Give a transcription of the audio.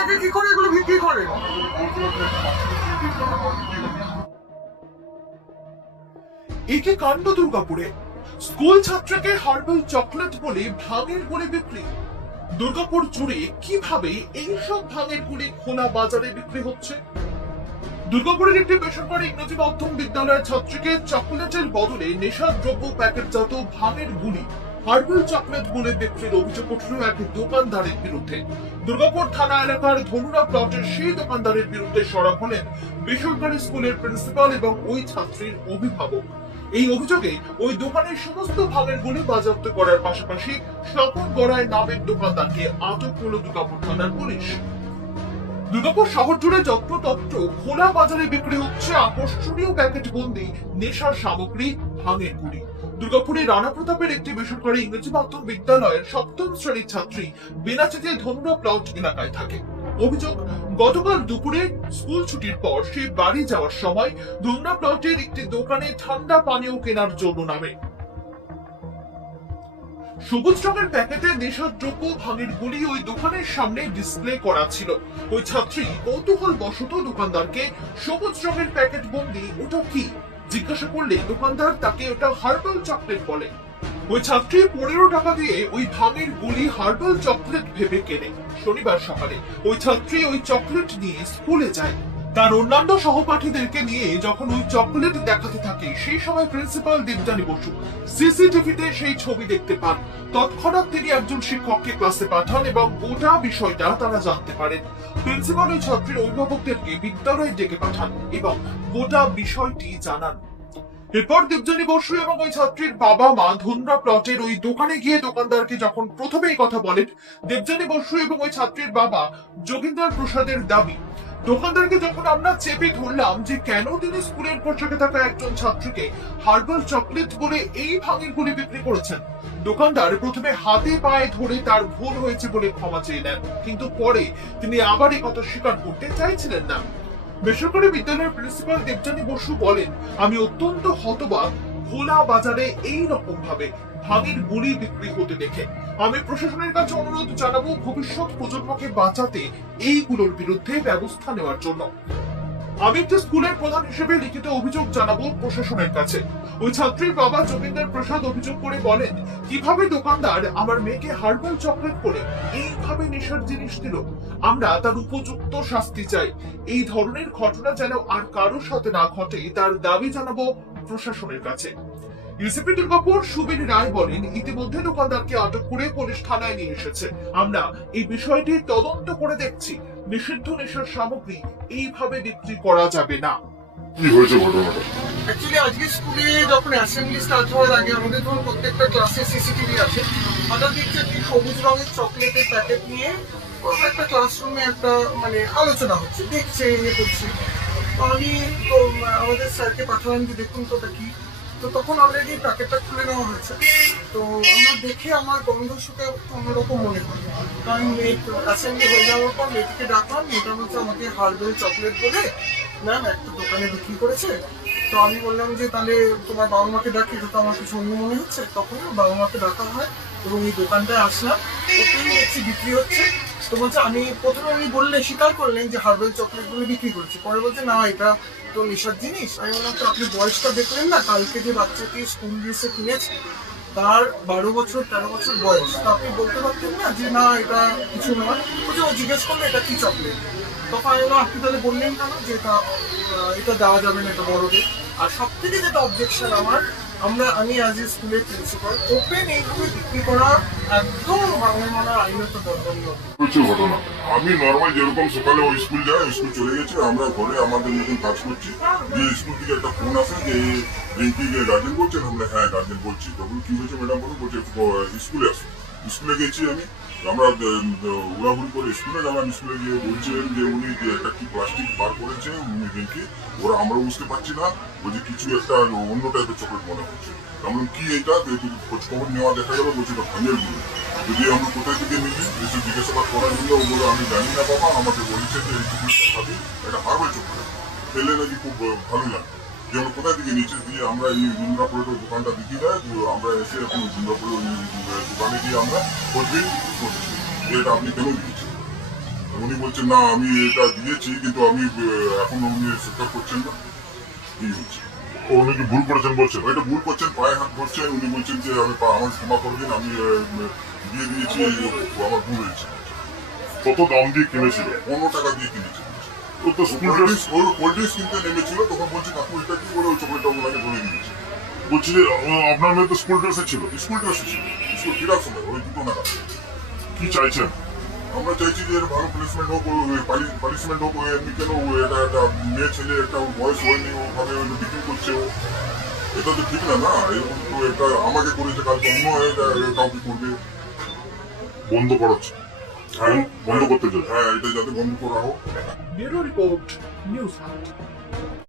বাচ্চাকে কি করে এগুলো বিক্রি করে? একই কাণ্ড দুর্গাপুরে। স্কুল ছাত্রকে হার্বাল চকলেট বলে ভাঙের গুলি বিক্রি। দুর্গাপুর জুড়ে কিভাবে এইসব ভাঙের গুলি খোলা বাজারে বিক্রি হচ্ছে? দুর্গাপুরের একটি বেসরকারি ইংরেজি মাধ্যম বিদ্যালয়ের ছাত্রীকে চকলেটের বদলে নেশার দ্রব্য প্যাকেটজাত ভাঙের গুলি হার্বাল চকলেট বলে বিক্রির অভিযোগ উঠল এক দোকানদারের বিরুদ্ধে। দুর্গাপুর থানা এলাকার ধনুরা প্লটের সেই দোকানদারের বিরুদ্ধে সরব হলেন বেসরকারি স্কুলের প্রিন্সিপাল এবং ওই ছাত্রীর অভিভাবক। এই অভিযোগে ওই দোকানের সমস্ত ভাঙের গুলি বাজেয়াপ্ত করার পাশাপাশি স্বপন গড়ায় নামের দোকানদারকে আটক করল দুর্গাপুর থানার পুলিশ। দুর্গাপুর শহর জুড়ে যত্রতত্র খোলা বাজারে বিক্রি হচ্ছে আকর্ষণীয় প্যাকেট বন্দি নেশার সামগ্রী ভাঙের গুলি। দুর্গাপুরে রানা প্রতাপের একটি বেসরকারি ইংরেজি মাধ্যম বিদ্যালয়ের সপ্তম শ্রেণীর ছাত্রী বেনাচিতে ধনুরা প্লট এলাকায় থাকে। অভিযোগ, গতকাল দুপুরে স্কুল ছুটির পর সে বাড়ি যাওয়ার সময় ধনুরা প্লটের একটি দোকানে ঠান্ডা পানীয় কেনার জন্য নামে। সবুজ রঙের প্যাকেটে নেশার দ্রব্য ভাঙের গুলি ওই দোকানের সামনে ডিসপ্লে করা ছিল। ওই ছাত্রী কৌতূহল বশত দোকানদারকে সবুজ রঙের প্যাকেট বন্দি ওটা কি জিজ্ঞাসা করলে দোকানদার তাকে ওটা হার্বাল চকলেট বলে। ওই ছাত্রী 15 টাকা দিয়ে ওই ভাঙের গুলি হার্বাল চকলেট ভেবে কেনে। শনিবার সকালে ওই ছাত্রী ওই চকলেট নিয়ে স্কুলে যায়। তার অন্যান্য সহপাঠীদেরকে নিয়ে যখন ওই চকলেট দেখাতে থাকে সেই সময় প্রিন্সিপাল দেবযানী বসু সিসিটিভিতে সেই ছবি দেখতে পান। তৎক্ষণাৎ তিনি একজন শিক্ষককে ক্লাসে পাঠান এবং গোটা বিষয়টা তারা জানতে পারেন। প্রিন্সিপাল ওই ছাত্রীর অভিভাবকদেরকে বিদ্যালয়ে ডেকে পাঠান এবং গোটা বিষয়টি জানান। এরপর দেবযানী বসু এবং ওই ছাত্রীর বাবা মা ধনুরা প্লটের ওই দোকানে গিয়ে দোকানদারকে যখন প্রথমে এই কথা বলেন, দেবযানী বসু এবং ওই ছাত্রীর বাবা যোগেন্দ্র প্রসাদের দাবি, দোকানদারকে যখন আমরা চেপে ধরলাম যে কেন তিনি স্কুলের পোশাকে থাকা একজন ছাত্রীকে হার্বাল চকলেট বলে এই ভাঙের গুলি বিক্রি করেছেন, দোকানদার প্রথমে হাতে পায়ে ধরে তার ভুল হয়েছে বলে ক্ষমা চেয়ে নেন, কিন্তু পরে তিনি আবার এই কথা স্বীকার করতে চাইছিলেন না। বেসরকারি বিদ্যালয়ের প্রিন্সিপাল দেবযানী বসু বলেন, আমি অত্যন্ত হতবাক খোলা বাজারে এই রকম ভাবে ভাঙের গুলি বিক্রি হতে দেখে। আমি প্রশাসনের কাছে অনুরোধ জানাবো ভবিষ্যৎ প্রজন্মকে বাঁচাতে এইগুলোর বিরুদ্ধে ব্যবস্থা নেওয়ার জন্য। আমি একটি স্কুলের প্রধান হিসেবে লিখিত অভিযোগ জানাবো প্রশাসনের কাছে। ওই ছাত্রীর বাবা যোগেন্দ্র প্রসাদ অভিযোগ করে বলেন, কিভাবে দোকানদার আমার মেয়েকে হার্বাল চকলেট করে এইভাবে নেশার জিনিস দিল, আমরা তার উপযুক্ত শাস্তি চাই। এই ধরনের ঘটনা যেন আর কারোর সাথে না ঘটে তার দাবি জানাবো প্রশাসনের কাছে। ইউসিপি দুর্গাপুর সুবীর রায় বলেন, ইতিমধ্যে দোকানদারকে আটক করে পুলিশ থানায় নিয়ে এসেছে। আমরা এই বিষয়টি তদন্ত করে দেখছি। নিষিদ্ধ নেশার সামগ্রী এইভাবে বিক্রি করা যাবে না। কি হয়েছে ঘটনাটা? অ্যাকচুয়ালি আজকে স্কুলে যখন অ্যাসেম্বলি স্টার্ট হওয়ার আগে আমাদের ধরুন প্রত্যেকটা ক্লাসে সিসিটিভি আছে। হঠাৎ দেখছি একটি সবুজ রঙের চকলেটের প্যাকেট নিয়ে একটা ক্লাসরুমে একটা মানে আলোচনা হচ্ছে, দেখছে ইয়ে করছে। তো আমি তো আমাদের স্যারকে পাঠালাম যে দেখুন তো ওটা কি। তো তখন অলরেডি প্যাকেটটা খুলে নেওয়া হয়েছে। তো আমরা দেখে আমার গন্ধ শুকে অন্যরকম মনে হয়। তো আমি মেয়ে অ্যাসেম্বলি হয়ে যাওয়ার পর মেয়েটিকে ডাকলাম, মেয়েটা হচ্ছে আমাকে হার্বাল চকলেট বলে ম্যাম একটা দোকানে বিক্রি করেছে। তো আমি বললাম যে তাহলে তোমার বাবা মাকে ডাকি, তো আমার কিছু অন্য মনে হচ্ছে। তখন বাবা মাকে ডাকা হয় এবং এই দোকানটায় আসলাম, ওখানে দেখছি বিক্রি হচ্ছে। তো বলছে, আমি প্রথমে উনি বললেন, স্বীকার করলেন যে হার্বাল চকলেটগুলো বিক্রি করছে। পরে বলছে না এটা তো নেশার জিনিস। আমি বললাম তো আপনি বয়সটা দেখলেন না, কালকে যে বাচ্চাটি স্কুল ড্রেসে কিনেছে তার 12 বছর 13 বছর বয়স। তো আপনি বলতে পারতেন না যে না এটা কিছু নয়। বলছে ও জিজ্ঞেস করলো এটা কি চকলেট। তখন আমি বললাম আপনি তাহলে বললেন কেন যে এটা দেওয়া যাবে না, এটা বড়দের। আর সব থেকে যেটা অবজেকশন আমার, আমি আজ স্কুলের প্রিন্সিপাল, ওপেন এইভাবে বিক্রি করা একদম বাংলা আইনত দণ্ডনীয়। প্রচুর ঘটনা। আমি নর্মাল যেরকম সকালে ওই স্কুল যায়, স্কুল চলে গেছে, আমরা ঘরে আমাদের মতন কাজ করছি, যে স্কুল থেকে একটা ফোন আসে যে রিঙ্কি গার্জেন বলছেন। আমরা হ্যাঁ গার্জেন বলছি। তখন কি হয়েছে ম্যাডাম বলুন, বলছে স্কুলে আসো। স্কুলে গেছি আমরা উড়াহুড়ি করে স্কুলে গেলাম। স্কুলে গিয়ে বলছেন যে উনি একটা কি প্লাস্টিক বার করেছে উনি রিঙ্কি, ওরা আমরা বুঝতে পারছি না, বলছে কিছু একটা অন্য টাইপের চকলেট মনে হচ্ছে। আমরা কি এটা খোঁজ খবর নেওয়া দেখা গেল, বলছে এটা ভাঙের গুলো। যদি আমরা কোথায় থেকে নিলি এসে জিজ্ঞাসাবাদ করার জন্য ও বলে আমি জানি না বাবা, আমাকে বলেছে যে এই চকলেটটা খাবি, এটা হার্বাল চকলেট খেলে নাকি খুব ভালো লাগে। যে আমরা কোথায় থেকে নিচে দিয়ে আমরা এই দুর্গাপুরের দোকানটা দেখি দেয়, আমরা এসে এখন দুর্গাপুরের দোকানে গিয়ে আমরা খোঁজবিন করছি যে এটা আপনি কেন দিয়েছেন। উনি বলছেন না আমি এটা দিয়েছি কিন্তু আমি এখন উনি স্বীকার করছেন না। এই হচ্ছে উনি কি ভুল করেছেন বলছেন? ওইটা ভুল করছেন, পায়ে হাত ধরছেন, উনি বলছেন যে আমি আমার ক্ষমা করবেন, আমি দিয়ে দিয়েছি, আমার ভুল হয়েছে। কত দাম দিয়ে কিনেছিল? 15 টাকা দিয়ে কিনেছি। ও তো স্কুল ড্রেস। কোল্ড ড্রিঙ্কস কিনতে নেমেছিল, তখন বলছে কাকু এটা কি বলে ওই চকলেটটা ওনাকে ধরে দিয়েছে। বলছি যে আপনার মেয়ে তো স্কুল ড্রেসে ছিল, স্কুল ড্রেসে ছিল, স্কুল ফেরার সময় ওই 2 নাগাদ। কি চাইছেন? আমরা চাইছি যে এর ভালো প্লেসমেন্ট হোক, পানিশমেন্ট হোক। এমনি কেন এটা একটা মেয়ে ছেলে, একটা বয়স হয়নি, ওভাবে বিক্রি করছে ও, এটা তো ঠিক না। না এরকম তো এটা আমাকে করেছে, কাল অন্য কাউকে করবে। বন্ধ করাচ্ছে? হ্যাঁ বন্ধ করতে চাই। হ্যাঁ, এটা যাতে বন্ধ করা হোক। Bureau report, news hunt.